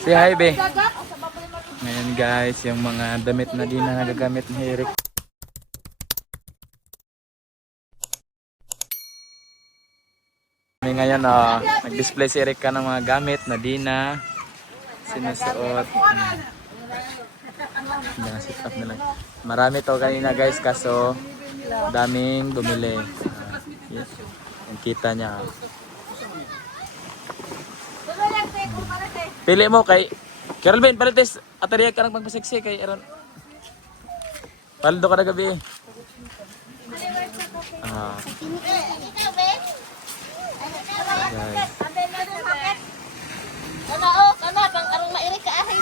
Si hi, be. Ngayon guys, yung mga damit na din na nagagamit ni Eric. Ngayon, nag-display si Eric ka ng mga gamit na di na sinusuot. Sit up na lang. Marami to kanina guys, kaso daming bumili. Yes. Yung kita niya. Pili mo kay Carol Ben, palitis. Atariya ka ng pagpaseksi kay Aaron. Paldo ka na gabi.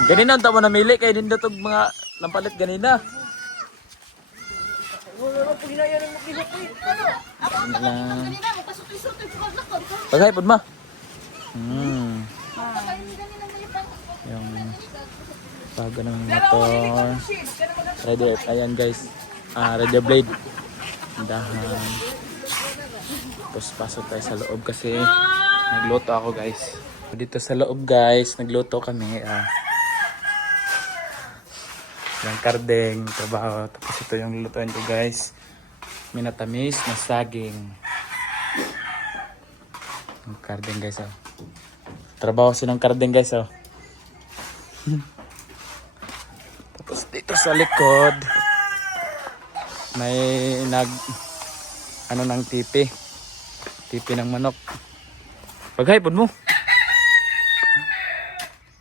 Ganina ang tamo namili kay din datog mga nampalit ganina. Paghaypod ma. Yung bago ng motor. Ready, ayan guys. Ready blade. Dahan. Tapos pasok tayo sa loob kasi nagluto ako guys. Dito sa loob guys, nagluto kami. Yung kardeng, trabaho. Tapos ito yung lutuin ko guys. Minatamis na saging. Yung kardeng guys. Trabaho siya ng kardeng guys. Tapos dito sa likod may ng tipi ng manok. Paghaypod mo.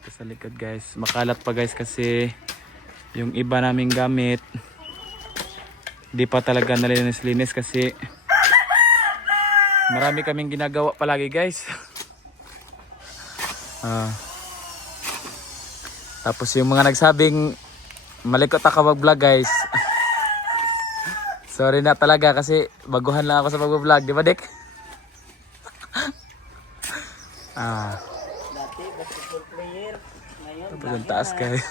Dito sa likod guys, makalat pa guys kasi yung iba naming gamit di pa talaga nalinis-linis kasi marami kaming ginagawa palagi guys. Tapos yung mga nagsabing malikot ako mag-vlog guys. Sorry na talaga kasi baguhan lang ako sa pag-vlog, di ba Dek? Tapos yung taas guys.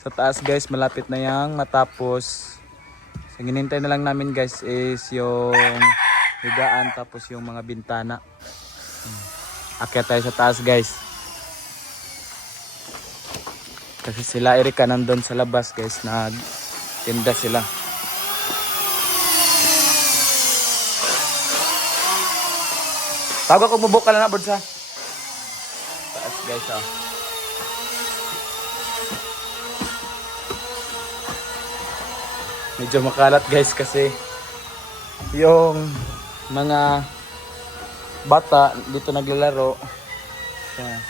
Sa taas guys, malapit na yang matapos. So ginintay na lang namin guys is yung higaan tapos yung mga bintana. Akyat tayo sa taas guys. Kasi sila Erika nandun sa labas guys, nagtinda sila. Tawag ako bubuk ka lang na bodsa. Taas guys Medyo makalat guys kasi yung mga bata dito naglalaro. Yan.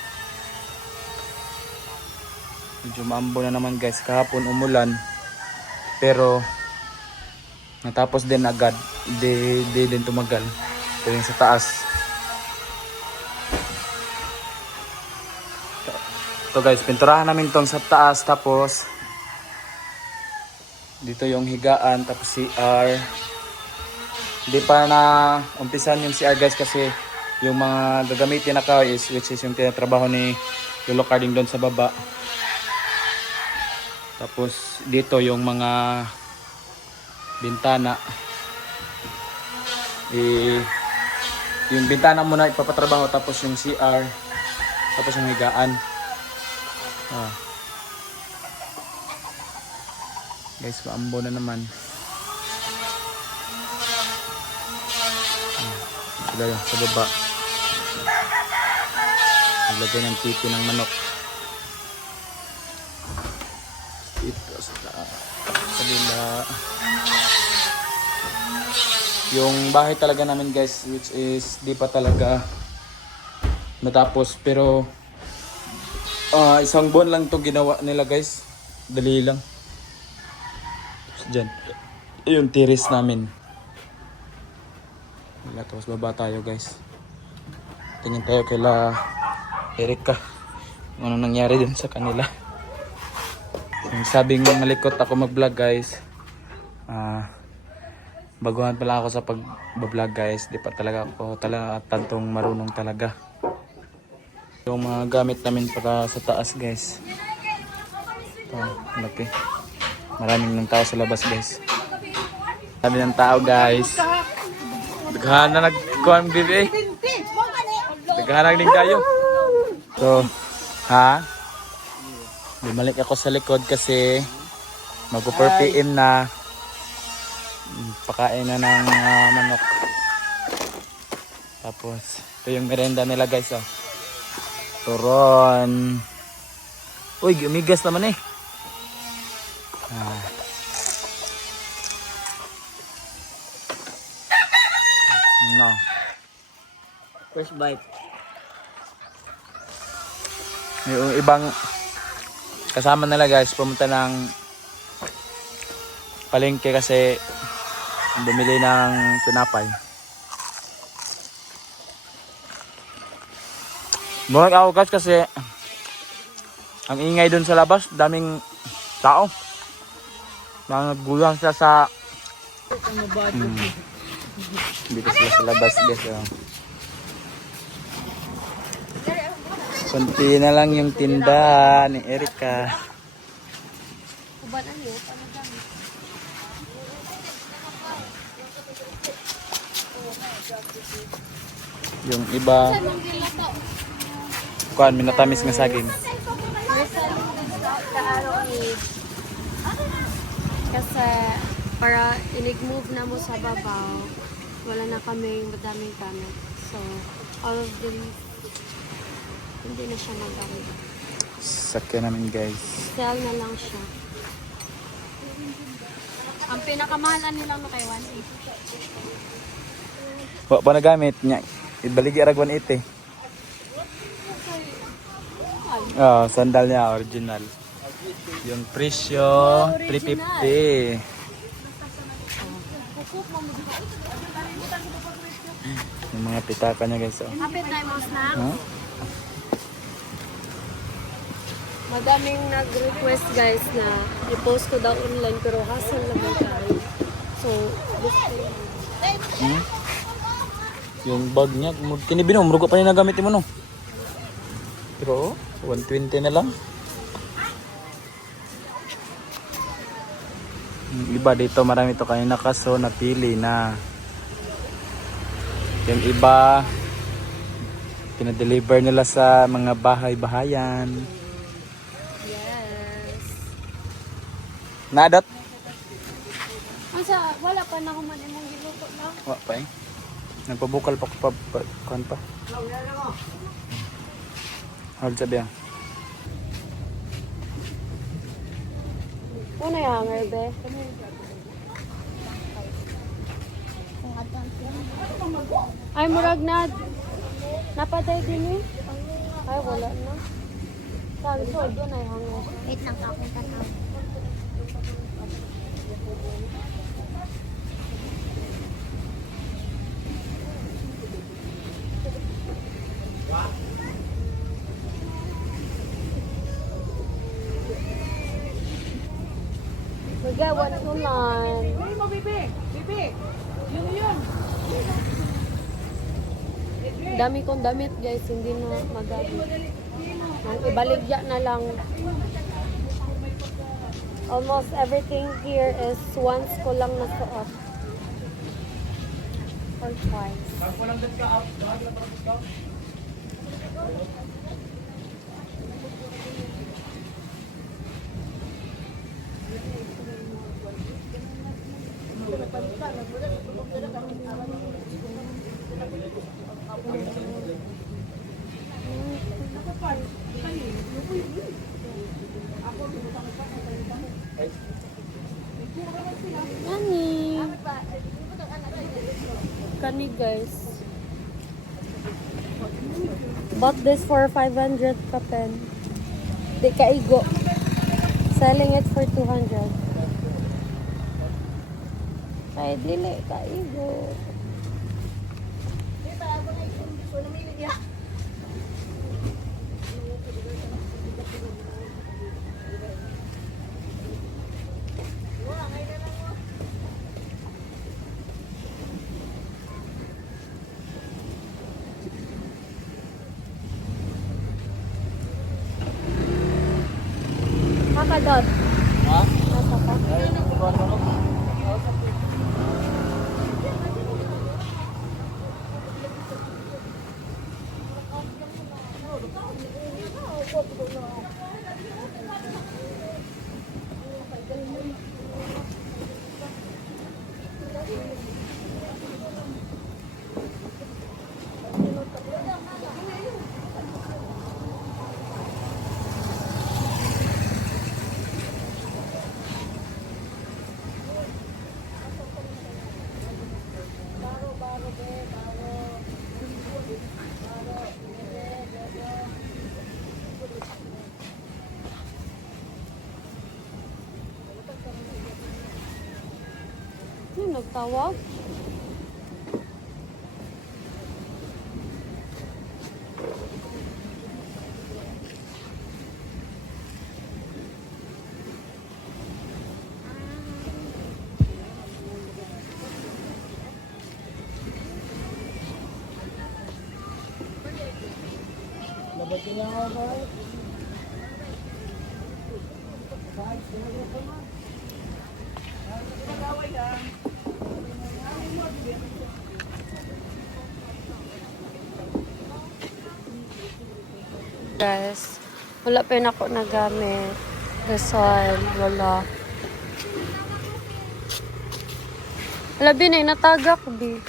Medyo maambo na naman guys, kahapon umulan pero natapos din agad, di din tumagal. Ito yung sa taas. Ito guys, pinturahan namin tong sa taas, tapos dito yung higaan, tapos CR. Hindi pa na umpisan yung CR guys kasi yung mga gagamitin na ka is which is yung tinatrabaho ni Lolo Carding doon sa baba. Tapos dito yung mga bintana. Yung bintana muna ipapatrabaho, tapos yung CR, tapos yung higaan. Guys, maambo na naman. Sila yung sa baba. Naglagay ng tipi ng manok. Ito sa kabila. Yung bahay talaga namin guys, which is di pa talaga natapos, pero isang buwan lang to ginawa nila guys. Dali lang. Tapos dyan, yung terrace namin. Tapos baba tayo guys. Tingin tayo kila Erika. Ano nangyari din sa kanila. Yung sabing malikot ako mag-vlog guys. Baguhan pala ako sa pag-vlog guys. Di pa talaga ako tantong marunong talaga. Yung mga gamit namin para sa taas guys. Ito, laki. Maraming ng tao sa labas guys. Marami ng tao guys. Daghan na nagkuhan bibi. Naghahanag din tayo. So, ha? Bumalik ako sa likod kasi mag-4 PM na. Pakain na ng manok. Tapos, ito yung merenda nila guys. Oh. Turon. Uy, umigas naman eh. No. First bite. Yung ibang kasama nila guys, pumunta ng palengke kasi bumili ng tinapay. Bumalik ako guys kasi ang ingay dun sa labas, daming tao. Naggulang sila sa dito sila sa labas guys. Kunti na lang yung tinda ni Erika. Yung iba kuan minatamis nga saging. Kasi para inig-move na mo sa babaw, wala na kaming madaming gamit. So, all of them, hindi na siya magamit. Sakyan namin guys. Sell na lang siya. Ang pinakamahalan nilang no kay 180. Wa pa nagamit nya. Ibaligi arag 180. Sandal niya original. Yung presyo 350. Yung mga pitaka niya guys. Kapit na mo snack. Huh? Madaming nag-request guys na i-post ko daw online pero hassle naman tayo. So, gusto Yung bag niya, kinibino, murugo pa niya nagamit mo no. Pero 120 na lang. Yung iba dito marami to kanina kaso napili na. Yung iba pinadeliver nila sa mga bahay-bahayan. yes. Nadot? Asa, wala pa na kuman imong giluto na. Wa pa eh. Nagpabukal pa ko pa. Kuhan pa. Hard sabi ah. Ano yung hanger, be? Ay, murag na. Napatay din eh. Ay, wala na. Sabi ko, doon ay hanger. Wait lang ako tanaw. Magawa na ulan. Dami kong damit guys, hindi na magamit. Ibaligya na lang. Almost everything here is once ko lang nasuot. Or twice. Nani? Kani guys. Bought this for 500 ka pen. Di kaigo. Selling it for 200. Ay, dili kaigo. Kakadot. Ha? Nasa ka? Ano nagtawag? Guys, wala pa yun ako nagamit. Gasol, wala. Wala binay, natagak bi.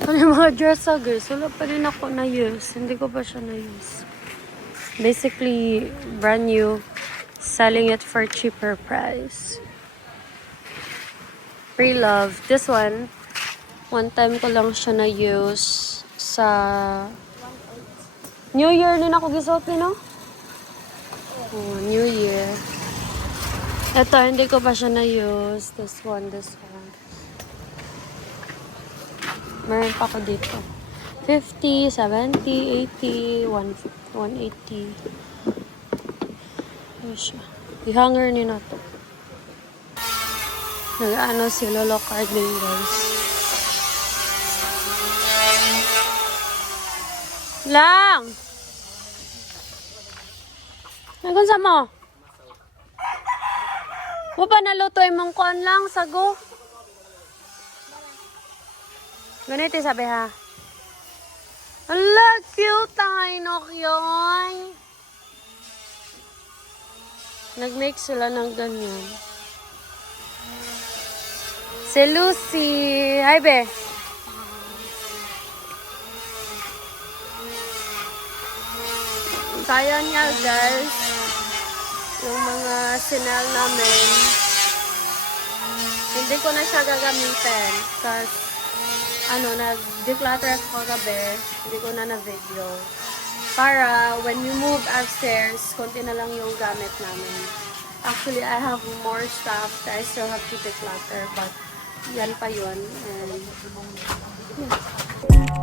Ano yung mga dress guys, wala pa rin ako na-use. Hindi ko pa siya na-use. Basically, brand new. Selling it for cheaper price. Pre-love. This one time ko lang siya na-use sa New Year din ako gisot no? Oh, New Year. Ito, hindi ko pa siya na-use. This one. Meron pa ako dito. 50, 70, 80, 180. Ano siya? I-hanger ni na to. Nag-ano si Lolo Carding guys. Lang! Nagun sa mo? Mo pa naluto yung mangkuan lang, sago. Ganito sabi ha. Ala, cute ang inok yun. Nag-make sila ng ganyan. Si Lucy. Hi, be. Kaya niya, guys. Yung mga sinel namin. Hindi ko na siya gagamitin. Kasi, nag-declutter ako gabi. Hindi ko na na-video. Para, when we move upstairs, konti na lang yung gamit namin. Actually, I have more stuff that I still have to declutter. But, yan pa yun. And, yeah.